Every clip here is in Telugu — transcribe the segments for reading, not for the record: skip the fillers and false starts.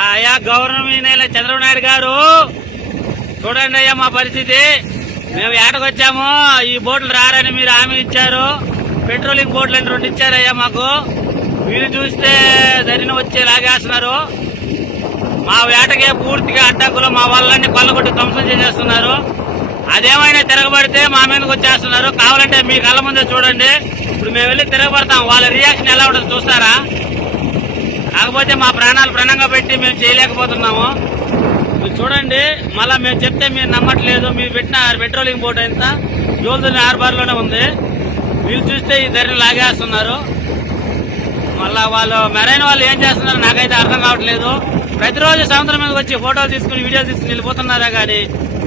అయ్యా గవర్నమెంట్ చంద్రబాబు నాయుడు గారు చూడండి అయ్యా మా పరిస్థితి. మేము ఏటకొచ్చాము, ఈ బోట్లు రారని మీరు హామీ ఇచ్చారు. పెట్రోలింగ్ బోట్లు అని 2 ఇచ్చారయ్యా మాకు. మీరు చూస్తే ధరిని వచ్చి లాగేస్తున్నారు. మా వేటకే పూర్తిగా అడ్డంకులు, మా వాళ్ళని కొల్లగొట్టి ధ్వంసం చేసేస్తున్నారు. అదేమైనా తిరగబడితే మా మీదకి వచ్చేస్తున్నారు. కావాలంటే మీ కళ్ళ ముందే చూడండి. ఇప్పుడు మేము వెళ్ళి తిరగబడతాం, వాళ్ళ రియాక్షన్ ఎలా ఉంటుంది చూస్తారా? కాకపోతే మా ప్రాణాలు ప్రాణంగా పెట్టి మేము చేయలేకపోతున్నాము. మీరు చూడండి, మళ్ళా మేము చెప్తే మీరు నమ్మట్లేదు. మీరు పెట్టిన పెట్రోలింగ్ బోట్ ఎంత జోల్దుని హార్బర్లోనే ఉంది. మీరు చూస్తే ఈ ధరని లాగేస్తున్నారు. మళ్ళా వాళ్ళు మెరైన్ వాళ్ళు ఏం చేస్తున్నారో నాకైతే అర్థం కావట్లేదు. ప్రతిరోజు సముద్రం మీదకి వచ్చి ఫోటోలు తీసుకుని వీడియోలు తీసుకుని వెళ్ళిపోతున్నారా కానీ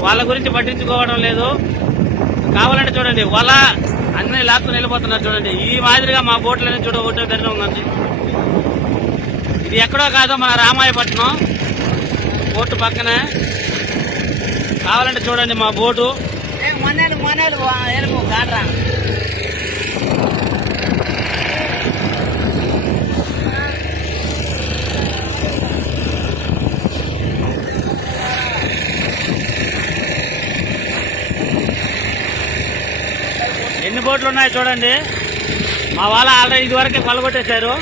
వాళ్ళ గురించి పట్టించుకోవడం లేదు. కావాలంటే చూడండి, వాళ్ళ అన్ని లాక్కుని వెళ్ళిపోతున్నారు. చూడండి, ఈ మాదిరిగా మా బోట్లన్నీ ఒకటే ధరనే ఉందండి. ఇది ఎక్కడో కాదు, మన రామాయపట్నం బోటు పక్కనే. కావాలంటే చూడండి మా బోటు. ఎన్ని బోట్లు ఉన్నాయి చూడండి. మా వాళ్ళ ఆల్రెడీ ఇది వరకే కొల్లగొట్టేశారు.